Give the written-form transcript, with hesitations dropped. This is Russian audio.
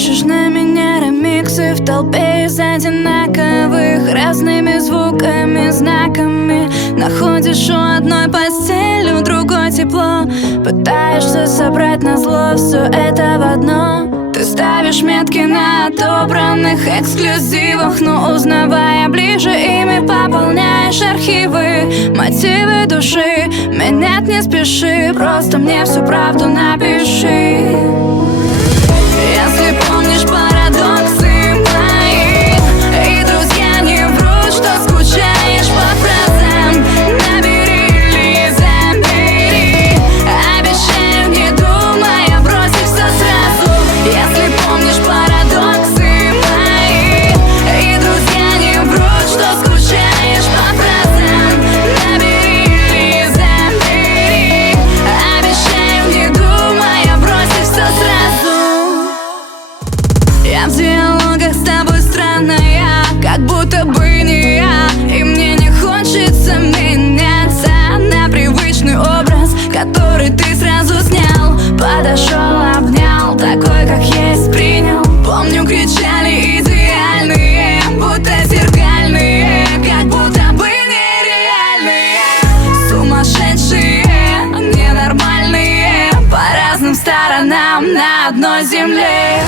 Пишешь на меня ремиксы в толпе из одинаковых, разными звуками, знаками. Находишь у одной постели, у другой тепло. Пытаешься собрать назло все это в одно. Ты ставишь метки на отобранных эксклюзивах, но узнавая ближе, ими пополняешь архивы. Мотивы души менять не спеши, просто мне всю правду напиши. Если помнишь парадоксы мои, и друзья не врут, что скучаешь по фразам, набери или забери. Обещаю, не думая, бросить все сразу. Если помнишь парадоксы мои, и друзья не врут, что скучаешь по фразам, набери или забери. Обещаю, не думая, бросить все сразу. Я в диалогах с тобой странная, как будто бы не я. И мне не хочется меняться на привычный образ, который ты сразу снял. Подошел, обнял, такой как есть принял. Помню, кричали идеальные, будто зеркальные, как будто бы нереальные. Сумасшедшие, ненормальные, по разным сторонам на одной земле.